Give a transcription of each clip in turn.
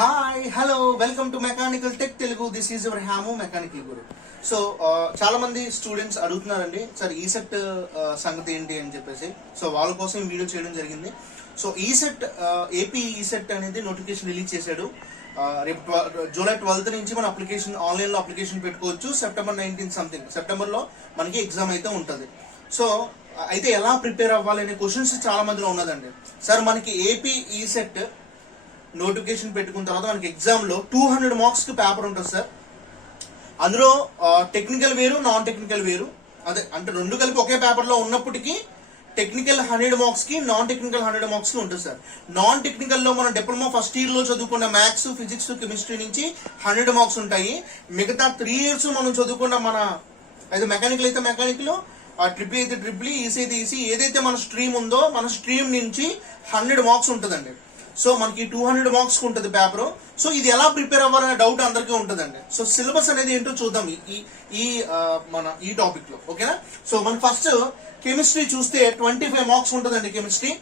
Hi hello welcome to mechanical tech Telugu. This is your హ్యాము mechanical guru. So చాలా మంది students అడుగుతున్నారండి, సార్ ఈసెట్ సంగతి ఏంటి అని చెప్పేసి. సో వాళ్ళ కోసం వీడియో చేయడం జరిగింది. సో ఈసెట్ ఏపీ ఈసెట్ అనేది నోటిఫికేషన్ రిలీజ్ చేశాడు. రేపు జూలై 12th నుంచి మన అప్లికేషన్ ఆన్లైన్లో అప్లికేషన్ పెట్టుకోవచ్చు. సెప్టెంబర్ 19 సంథింగ్ సెప్టెంబర్లో మనకి ఎగ్జామ్ అయితే ఉంటుంది. సో అయితే ఎలా ప్రిపేర్ అవ్వాలి అనే క్వశ్చన్స్ చాలా మందిలో ఉన్నదండి. సార్ మనకి ఏపీ ఈసెట్ నోటిఫికేషన్ పెట్టుకున్న తర్వాత మనకి ఎగ్జామ్ లో 200 మార్క్స్ కి పేపర్ ఉంటుంది సార్. అందులో టెక్నికల్ వేరు, నాన్ టెక్నికల్ వేరు. అదే అంటే రెండు కలిపి ఒకే పేపర్ లో ఉన్నప్పటికీ టెక్నికల్ 100 మార్క్స్ కి, నాన్ టెక్నికల్ 100 మార్క్స్ కి ఉంటుంది సార్. నాన్ టెక్నికల్ లో మనం డిప్లొమా ఫస్ట్ ఇయర్ లో చదువుకున్న మ్యాథ్స్, ఫిజిక్స్, కెమిస్ట్రీ నుంచి 100 మార్క్స్ ఉంటాయి. మిగతా 3 years మనం చదువుకున్న మన అయితే మెకానికల్ అయితే మెకానికల్, ట్రిపుల్ అయితే ట్రిపుల్, ఈసీ అయితే ఈసీ, ఏదైతే మన స్ట్రీమ్ ఉందో మన స్ట్రీమ్ నుంచి 100 మార్క్స్ ఉంటుందండి. సో మనకి 200 మార్క్స్ ఉంటుంది పేపర్. సో ఇది ఎలా ప్రిపేర్ అవ్వాలనే డౌట్ అందరికీ ఉంటుందండి. సో సిలబస్ అనేది ఏంటో చూద్దాం మన ఈ టాపిక్ లో, ఓకేనా. సో మన ఫస్ట్ కెమిస్ట్రీ చూస్తే 25 మార్క్స్ ఉంటుందండి కెమిస్ట్రీ.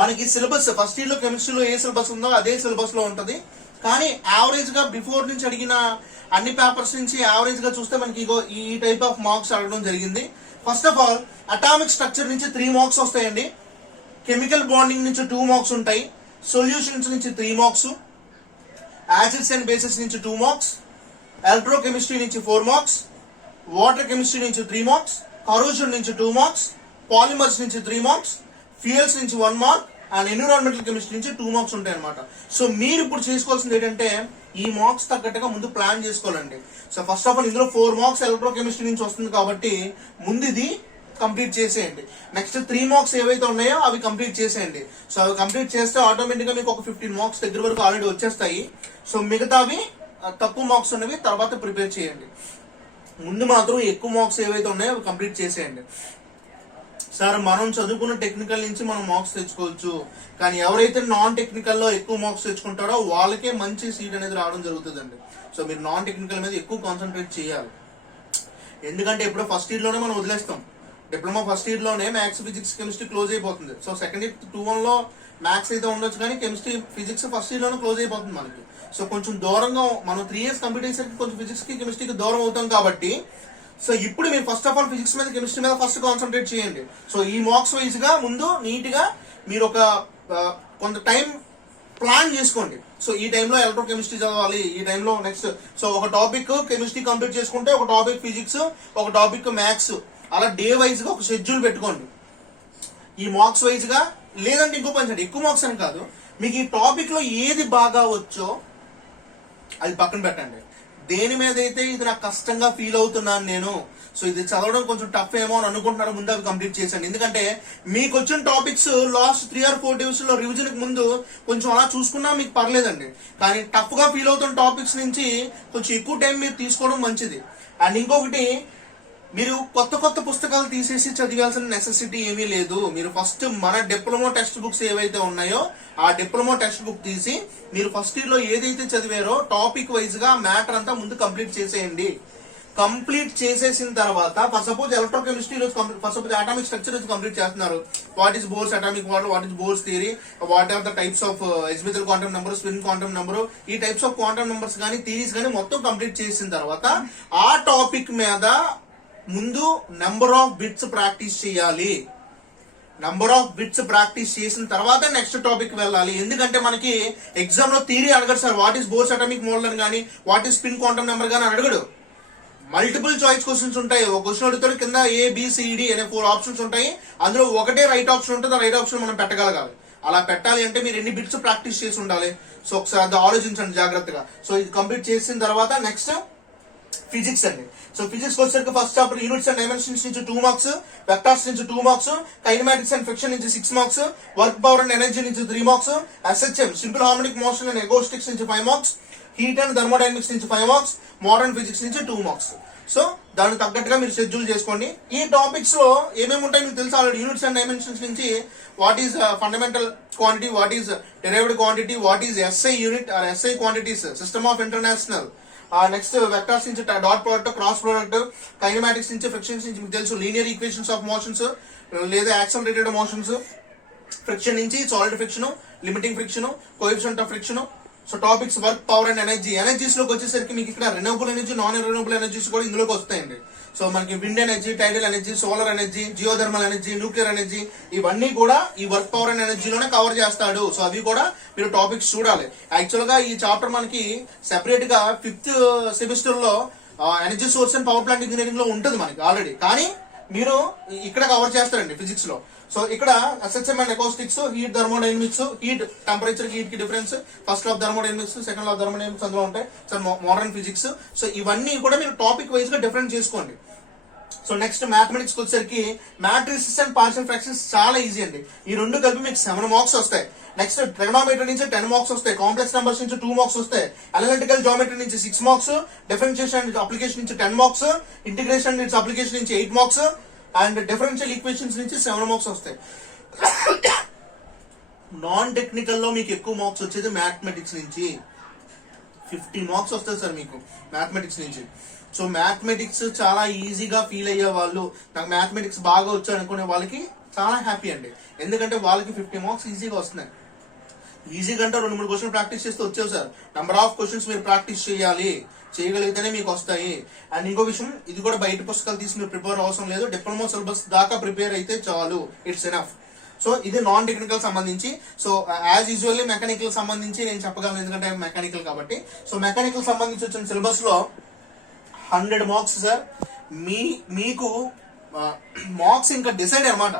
మనకి సిలబస్ ఫస్ట్ ఇయర్ లో కెమిస్ట్రీలో ఏ సిలబస్ ఉందో అదే సిలబస్ లో ఉంటుంది. కానీ యావరేజ్ గా బిఫోర్ నుంచి అడిగిన అన్ని పేపర్స్ నుంచి యావరేజ్ గా చూస్తే మనకి ఈ టైప్ ఆఫ్ మార్క్స్ అడగడం జరిగింది. First of all atomic structure నుంచి 3 మార్క్స్ వస్తాయండి. కెమికల్ బాండింగ్ నుంచి 2 మార్క్స్ ఉంటాయి. సొల్యూషన్స్ నుంచి 3 మార్క్స్, యాసిడ్స్ అండ్ బేసెస్ నుంచి 2 మార్క్స్, ఎలక్ట్రోకెమిస్ట్రీ నుంచి 4 మార్క్స్, వాటర్ కెమిస్ట్రీ నుంచి 3 మార్క్స్, కరోజన్ నుంచి 2 మార్క్స్, పాలిమర్స్ నుంచి 3 మార్క్స్, ఫ్యూయల్స్ నుంచి 1 మార్క్ అండ్ ఎన్విరాన్మెంటల్ కెమిస్ట్రీ నుంచి 2 మార్క్స్ ఉంటాయి అనమాట. సో మీరు ఇప్పుడు చేసుకోవాల్సింది ఏంటంటే ఈ మార్క్స్ తగ్గట్టుగా ముందు ప్లాన్ చేసుకోవాలండి. సో ఫస్ట్ ఆఫ్ ఆల్ ఇందులో 4 మార్క్స్ ఎలక్ట్రోకెమిస్ట్రీ నుంచి వస్తుంది కాబట్టి ముందు ఇది కంప్లీట్ చేసేయండి. నెక్స్ట్ 3 మార్క్స్ ఏవైతే ఉన్నాయో అవి కంప్లీట్ చేసేయండి. సో అవి కంప్లీట్ చేస్తే ఆటోమేటిక్ గా మీకు ఒక 15 మార్క్స్ దగ్గర వరకు ఆల్రెడీ వచ్చేస్తాయి. సో మిగతావి తక్కువ మార్క్స్ ఉన్నవి తర్వాత ప్రిపేర్ చేయండి. ముందు మాత్రం ఎక్కువ మార్క్స్ ఏవైతే ఉన్నాయో అవి కంప్లీట్ చేసేయండి. సార్ మనం చదువుకున్న టెక్నికల్ నుంచి మనం మార్క్స్ తెచ్చుకోవచ్చు, కానీ ఎవరైతే నాన్ టెక్నికల్ లో ఎక్కువ మార్క్స్ తెచ్చుకుంటారో వాళ్ళకే మంచి సీట్ అనేది రావడం జరుగుతుందండి. సో మీరు నాన్ టెక్నికల్ మీద ఎక్కువ కాన్సన్ట్రేట్ చేయాలి. ఎందుకంటే ఎప్పుడో ఫస్ట్ ఇయర్ లోనే మనం వదిలేస్తాం. డిప్లొమా ఫస్ట్ ఇయర్ లోనే మ్యాథ్స్, ఫిజిక్స్, కెమిస్ట్రీ క్లోజ్ అయిపోతుంది. సో సెకండ్ ఇయర్ 2-1 లో మ్యాథ్స్ అయితే ఉండొచ్చు, కానీ కెమిస్ట్రీ, ఫిజిక్స్ ఫస్ట్ ఇయర్ లోనే క్లోజ్ అయిపోతుంది మనకి. సో కొంచెం దూరంగా మనం 3 years కంప్లీట్ అయ్యేసరికి కొంచెం ఫిజిక్స్ కి, కెమిస్ట్రీకి దూరం అవుతాం కాబట్టి సో ఇప్పుడు మీరు ఫస్ట్ ఆఫ్ ఆల్ ఫిజిక్స్ మీద, కెమిస్ట్రీ మీద ఫస్ట్ కాన్సన్ట్రేట్ చేయండి. సో ఈ మార్క్స్ వైజ్ గా ముందు నీట్ గా మీరు ఒక కొంత టైం ప్లాన్ చేసుకోండి. సో ఈ టైంలో ఎలక్ట్రో కెమిస్ట్రీ చదవాలి, ఈ టైంలో నెక్స్ట్ సో ఒక టాపిక్ కెమిస్ట్రీ కంప్లీట్ చేసుకుంటే ఒక టాపిక్ ఫిజిక్స్, ఒక టాపిక్ మ్యాథ్స్, అలా డే వైజ్ గా ఒక షెడ్యూల్ పెట్టుకోండి ఈ మార్క్స్ వైజ్ గా. లేదంటే ఇంకో పని చేయండి, ఎక్కువ మార్క్స్ అని కాదు, మీకు ఈ టాపిక్ లో ఏది బాగా వచ్చో అది పక్కన పెట్టండి. దేని మీద అయితే ఇది నాకు కష్టంగా ఫీల్ అవుతున్నాను నేను, సో ఇది చదవడం కొంచెం టఫ్ ఏమో అని అనుకుంటున్నారో ముందు అవి కంప్లీట్ చేశాను. ఎందుకంటే మీకు వచ్చిన టాపిక్స్ లాస్ట్ 3 or 4 days లో రివిజన్ కి ముందు కొంచెం అలా చూసుకున్నా మీకు పర్లేదండి. కానీ టఫ్ గా ఫీల్ అవుతున్న టాపిక్స్ నుంచి కొంచెం ఎక్కువ టైం మీరు తీసుకోవడం మంచిది. అండ్ ఇంకొకటి, మీరు కొత్త కొత్త పుస్తకాలు తీసేసి చదివాల్సిన నెసెసిటీ ఏమీ లేదు. మీరు ఫస్ట్ మన డిప్లొమా టెక్స్ట్ బుక్స్ ఏవైతే ఉన్నాయో ఆ డిప్లొమా టెక్స్ట్ బుక్ తీసి మీరు ఫస్ట్ ఇయర్ లో ఏదైతే చదివారో టాపిక్ వైజ్ గా మ్యాటర్ అంతా ముందు కంప్లీట్ చేసేయండి. కంప్లీట్ చేసేసిన తర్వాత first suppose electrochemistry first suppose atomic structure complete చేస్తున్నారు. What is Bohr's atomic model, what is Bohr's theory, what are the types of experimental quantum number, spin quantum number, ఈ types of quantum numbers కానీ theories కానీ మొత్తం complete చేసిన తర్వాత ఆ topic మీద ముందు నెంబర్ ఆఫ్ బిట్స్ ప్రాక్టీస్ చేయాలి. నెంబర్ ఆఫ్ బిట్స్ ప్రాక్టీస్ చేసిన తర్వాత నెక్స్ట్ టాపిక్ వెళ్ళాలి. ఎందుకంటే మనకి ఎగ్జామ్ లో థియరీ అడగడు sir, what is Bohr's atomic model అని కానీ, what is spin quantum number కానీ అడగడు. మల్టిపుల్ చాయిస్ క్వశ్చన్స్ ఉంటాయి. ఒక క్వశ్చన్ అడుగుతాడు, కింద ABCD అనే 4 ఆప్షన్స్ ఉంటాయి. అందులో ఒకటే రైట్ ఆప్షన్ ఉంటుంది. ఆ రైట్ ఆప్షన్ మనం పెట్టగలగాలి. అలా పెట్టాలి అంటే మీరు ఎన్ని బిట్స్ ప్రాక్టీస్ చేసి ఉండాలి. సో ఒకసారి అది ఆలోచించండి జాగ్రత్తగా. సో ఇది కంప్లీట్ చేసిన తర్వాత నెక్స్ట్ ఫిజిక్స్ అండి. సో ఫిజిక్స్ వచ్చేసరికి first chapter units and dimensions నుంచి 2 మార్క్స్, వెక్టార్స్ నుంచి 2 మార్క్స్, కైనమాటిక్స్ అండ్ ఫ్రిక్షన్ నుంచి 6 marks, work power and energy నుంచి 3 marks, SHM simple harmonic motion and acoustics నుంచి 5 మార్క్స్, హీట్ అండ్ థర్మోడైనమిక్స్ నుంచి 5 marks, modern physics నుంచి 2 marks. So దానికి తగ్గట్టుగా మీరు షెడ్యూల్ చేసుకోండి. ఈ టాపిక్స్ లో ఏమేమి ఉంటాయి మీకు తెలుసు ఆల్రెడీ. యూనిట్స్ అండ్ డైమెన్షన్స్ నుంచి what is fundamental quantity, what is derived quantity, what is SI unit or SI quantities, system of international. Next vectors నుంచి dot product, cross product, kinematics నుంచి ఫ్రిక్షన్స్ నుంచి మీకు తెలుసు లీనియర్ ఈక్వేషన్స్ ఆఫ్ మోషన్స్ లేదా accelerated motions, friction నుంచి solid friction, limiting friction, coefficient of friction, so topics work, power and energy. Energies లోకి వచ్చేసరికి మీకు ఇక్కడ renewable energy, non renewable energies కూడా ఇందులోకి వస్తాయండి. సో మనకి wind energy, టైడల్ energy, solar energy, geothermal energy, nuclear energy, ఇవన్నీ కూడా ఈ వర్క్, పవర్ అండ్ ఎనర్జీలోనే కవర్ చేస్తాడు. సో అవి కూడా మీరు టాపిక్స్ చూడాలి. యాక్చువల్ గా ఈ చాప్టర్ మనకి సెపరేట్ గా 5th సెమిస్టర్ లో energy source and power plant engineering లో ఉంటుంది మనకి ఆల్రెడీ. కానీ మీరు ఇక్కడ కవర్ చేస్తారండి ఫిజిక్స్ లో. సో ఇక్కడ SHM and acoustics, heat, thermodynamics, heat, temperature, heat కి డిఫరెన్స్, ఫస్ట్ లా థర్మోడైనమిక్స్, సెకండ్ లా థర్మోడైనమిక్స్ అందులో ఉంటాయి. So modern physics. సో ఇవన్నీ కూడా మీరు టాపిక్ వైజ్ గా డిఫరెంట్ చేసుకోండి. సో నెక్స్ట్ మ్యాథమెటిక్స్ వచ్చేసరికి మ్యాట్రిసెస్ అండ్ పార్షియల్ ఫ్రాక్షన్స్ చాలా ఈజీ అండి. ఈ రెండు కలిపి మీకు 7 మార్క్స్ వస్తాయి. నెక్స్ట్ ట్రిగనోమెట్రీ నుంచి 10 మార్క్స్ వస్తాయి, కాంప్లెక్స్ నెంబర్స్ నుంచి 2 మార్క్స్ వస్తాయి, అనలిటికల్ జామెట్రీ నుంచి 6 మార్క్స్, డిఫరెన్షియేషన్ అండ్ అప్లికేషన్ నుంచి 10 మార్క్స్, ఇంటిగ్రేషన్ అండ్ అప్లికేషన్ నుంచి 8 మార్క్స్, అండ్ డిఫరెన్షియల్ ఈక్వేషన్స్ నుంచి 7 మార్క్స్ వస్తాయి. నాన్ టెక్నికల్ లో మీకు ఎక్కువ మార్క్స్ వచ్చేది మ్యాథమెటిక్స్ నుంచి 50 మార్క్స్ వస్తాయి సార్ మీకు మ్యాథమెటిక్స్ నుంచి. సో మ్యాథమెటిక్స్ చాలా ఈజీగా ఫీల్ అయ్యే వాళ్ళు, నాకు మ్యాథమెటిక్స్ బాగా వచ్చు అనుకునే వాళ్ళకి చాలా హ్యాపీ అండి. ఎందుకంటే వాళ్ళకి 50 మార్క్స్ ఈజీగా వస్తున్నాయి. ఈజీగా అంటే 2-3 క్వశ్చన్ ప్రాక్టీస్ చేస్తే వచ్చేవి సార్. నెంబర్ ఆఫ్ క్వశ్చన్స్ మీరు ప్రాక్టీస్ చేయాలి, చేయగలిగితేనే మీకు వస్తాయి. అండ్ ఇంకో విషయం, ఇది కూడా బయట పుస్తకాలు తీసి మీరు ప్రిపేర్ అవసరం లేదు, డిప్లొమా సిలబస్ దాకా ప్రిపేర్ అయితే చాలు, ఇట్స్ ఎనఫ్. సో ఇది నాన్ టెక్నికల్ సంబంధించి. సో యాజ్ యూజువల్లీ మెకానికల్ సంబంధించి నేను చెప్పగలను, ఎందుకంటే మెకానికల్ కాబట్టి. సో మెకానికల్ సంబంధించి వచ్చిన సిలబస్ లో 100 మార్క్స్ సార్. మీకు మార్క్స్ ఇంకా డిసైడ్ అనమాట.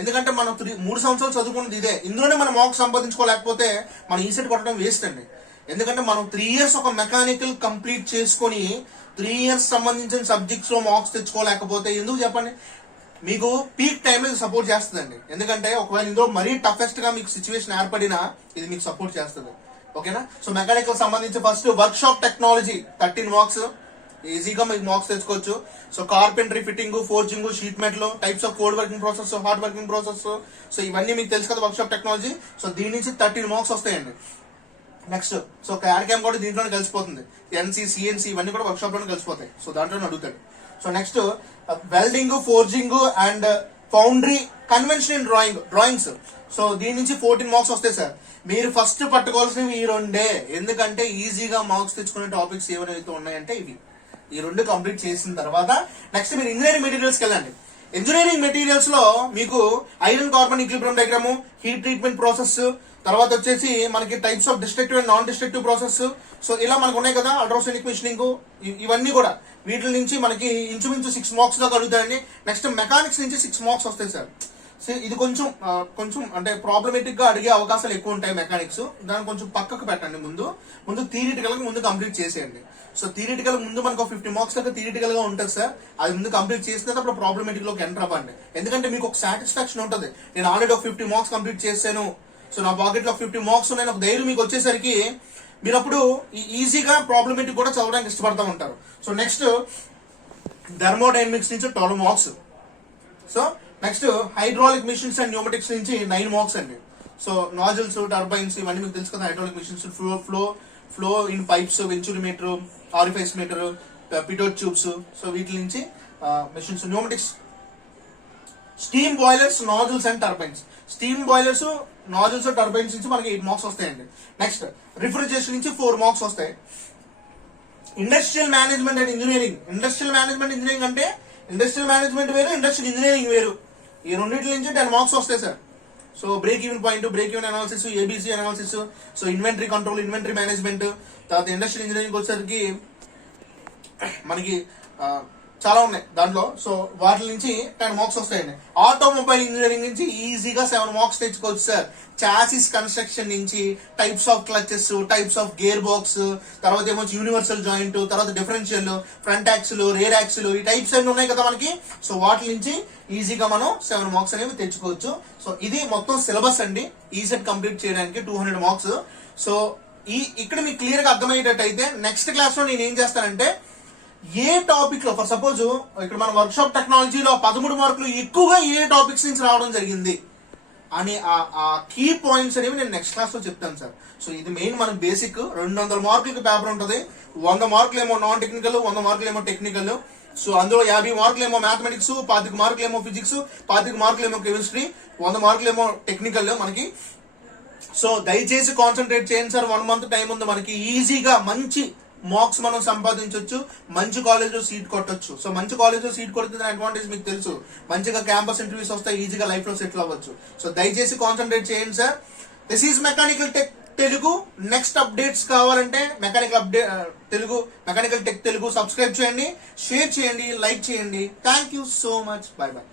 ఎందుకంటే మనం 3 సంవత్సరాలు చదువుకున్నది ఇదే, ఇందులోనే మనం మార్క్స్ సంపాదించుకోలేకపోతే మనం ఈ సెట్ కొట్టడం వేస్ట్ అండి. ఎందుకంటే మనం 3 ఇయర్స్ ఒక మెకానికల్ కంప్లీట్ చేసుకొని 3 ఇయర్స్ సంబంధించిన సబ్జెక్ట్స్ లో మార్క్స్ తెచ్చుకోలేకపోతే ఎందుకు చెప్పండి. మీకు పీక్ టైంలో ఇది సపోర్ట్ చేస్తుందండి. ఎందుకంటే ఒకవేళ ఇందులో మరీ టఫెస్ట్ గా మీకు సిచ్యువేషన్ ఏర్పడినా ఇది మీకు సపోర్ట్ చేస్తుంది. ఓకేనా. సో మెకానికల్ సంబంధించి first work shop technology 13 marks, ఈజీగా మీకు మార్క్స్ తెచ్చుకోవచ్చు. So carpentry, fitting, forging, sheet metal, types of cold working process, hot working process, so ఇవన్నీ మీకు తెలుసు కదా వర్క్ షాప్ టెక్నాలజీ. సో దీని నుంచి 13 మార్క్స్ వస్తాయండి. నెక్స్ట్ సో క్యాడ్ క్యామ్ కూడా దీంట్లోనే కలిసిపోతుంది, ఎన్సీ, సిఎన్సీ ఇవన్నీ కూడా వర్క్ షాప్ లోనే కలిసిపోతాయి. సో దాంట్లోనే అడుగుతాడు. So next welding, forging and foundry, convention in drawings. So దీని నుంచి 14 మార్క్స్ వస్తాయి సార్. మీరు ఫస్ట్ పట్టుకోవాల్సినవి ఈ 2, ఎందుకంటే ఈజీగా మార్క్స్ తెచ్చుకునే టాపిక్స్ ఏమైతే ఉన్నాయంటే ఇవి. ఈ 2 కంప్లీట్ చేసిన తర్వాత నెక్స్ట్ మీరు ఇంజనీరింగ్ మెటీరియల్స్కి వెళ్ళండి. ఇంజనీరింగ్ మెటీరియల్స్ లో మీకు iron carbon equilibrium diagram, heat treatment process, తర్వాత వచ్చేసి మనకి types of destructive and non destructive process. So ఇలా మనకు ఉన్నాయి కదా, అల్ట్రాసోనిక్ మెషినింగ్, ఇవన్నీ కూడా వీటి నుంచి మనకి ఇంచుమించు 6 మార్క్స్ దాకా అడుగుతాయండి. నెక్స్ట్ మెకానిక్స్ నుంచి 6 మార్క్స్ వస్తాయి సార్. సో ఇది కొంచెం అంటే ప్రాబ్లమేటిక్ గా అడిగే అవకాశాలు ఎక్కువ ఉంటాయి మెకానిక్స్. దాన్ని కొంచెం పక్కకు పెట్టండి. ముందు థియరిటికల్ గా ముందు కంప్లీట్ చేసేయండి. సో థియరిటికల్ ముందు మనకు 50 మార్క్స్ దాకా థియరిటికల్ గా ఉంటుంది సార్. అది ముందు కంప్లీట్ చేసిన అప్పుడు ప్రాబ్లమేటిక్ లోకి ఎంటర్ అవ్వండి. ఎందుకంటే మీకు ఒక సాటిస్ఫాక్షన్ ఉంటుంది, నేను ఆల్రెడీ ఒక 50 మార్క్స్ కంప్లీట్ చేశాను, సో నా పాకెట్ లో 50 మార్క్స్ ఉన్నాయి, ఒక ధైర్యం మీకు వచ్చేసరికి మీరు అప్పుడు ఈజీగా ప్రాబ్లమేటిక్ కూడా చదవడానికి ఇష్టపడతా ఉంటారు. సో నెక్స్ట్ థర్మోడైనమిక్స్ నుంచి 12 marks. So next hydraulic machines and pneumatics నుంచి 9 మార్క్స్ అండి. సో నాజిల్స్, టర్బైన్స్ ఇవన్నీ మీకు తెలుసు కదా. Hydraulic machines, flow in pipes, venturimeter, orifice meter, pitot tubes, so వీటి నుంచి machines. Pneumatics steam boilers, nozzles and turbines. Steam boilers, nozzles, turbines నుంచి మనకి 8 మార్క్స్ వస్తాయండి. నెక్స్ట్ రిఫ్రిజరేషన్ నుంచి 4 మార్క్స్ వస్తాయి. Industrial management and engineering. Industrial management engineering అంటే industrial management వేరు, industrial engineering వేరు. ఈ రెండింటి నుంచి 10 మార్క్స్ వస్తాయి sir. So break even point, break even analysis, ABC analysis, so inventory control, inventory management. తర్వాత ఇండస్ట్రియల్ ఇంజనీరింగ్ వచ్చేసరికి మనకి చాలా ఉన్నాయి దాంట్లో. సో వాటి నుంచి 10 మార్క్స్ వస్తాయండి. ఆటోమొబైల్ ఇంజనీరింగ్ నుంచి ఈజీగా 7 మార్క్స్ తెచ్చుకోవచ్చు సార్. చాసిస్ కన్స్ట్రక్షన్ నుంచి types of clutches, types of gear box, తర్వాత ఏమో యూనివర్సల్ జాయింట్, తర్వాత differential, front axle, rare axle, ఈ టైప్స్ అన్ని ఉన్నాయి కదా మనకి. సో వాటి నుంచి ఈజీగా మనం 7 మార్క్స్ అనేవి తెచ్చుకోవచ్చు. సో ఇది మొత్తం సిలబస్ అండి ఈ సెట్ కంప్లీట్ చేయడానికి 200 మార్క్స్. సో ఇక్కడ మీకు క్లియర్ గా అర్థమయ్యేటట్టు అయితే నెక్స్ట్ క్లాస్ లో నేను ఏం చేస్తానంటే ఏ టాపిక్ లో, ఫర్ సపోజ్ ఇక్కడ మన వర్క్ షాప్ టెక్నాలజీలో 13 మార్కులు ఎక్కువగా ఏ టాపిక్స్ నుంచి రావడం జరిగింది అని ఆ కీ పాయింట్స్ అనేవి నేను నెక్స్ట్ క్లాస్ లో చెప్తాను సార్. సో ఇది మెయిన్ మన బేసిక్. 200 మార్కులకి పేపర్ ఉంటుంది. 100 మార్కులు ఏమో నాన్ టెక్నికల్, 100 మార్కులు ఏమో టెక్నికల్. సో అందులో 50 మార్కులు ఏమో మ్యాథమెటిక్స్, 25 మార్కులు ఏమో ఫిజిక్స్, 25 మార్కులు ఏమో కెమిస్ట్రీ, 100 మార్కులు ఏమో టెక్నికల్ మనకి. సో దయచేసి కాన్సన్ట్రేట్ చేయండి సార్. 1 month టైం ఉంది మనకి. ఈజీగా మంచి మార్క్స్ మనం సంపాదించవచ్చు, మంచి కాలేజ్లో సీట్ కొట్టొచ్చు. సో మంచి కాలేజ్లో సీట్ కొడితే దాని అడ్వాంటేజ్ మీకు తెలుసు. మంచిగా క్యాంపస్ ఇంటర్వ్యూస్ వస్తాయి, ఈజీగా లైఫ్లో సెటిల్ అవ్వచ్చు. సో దయచేసి కాన్సన్ట్రేట్ చేయండి sir. This is mechanical tech Telugu. Next updates కావాలంటే మెకానికల్ టెక్ తెలుగు సబ్స్క్రైబ్ చేయండి, షేర్ చేయండి, లైక్ చేయండి. Thank you so much. By by.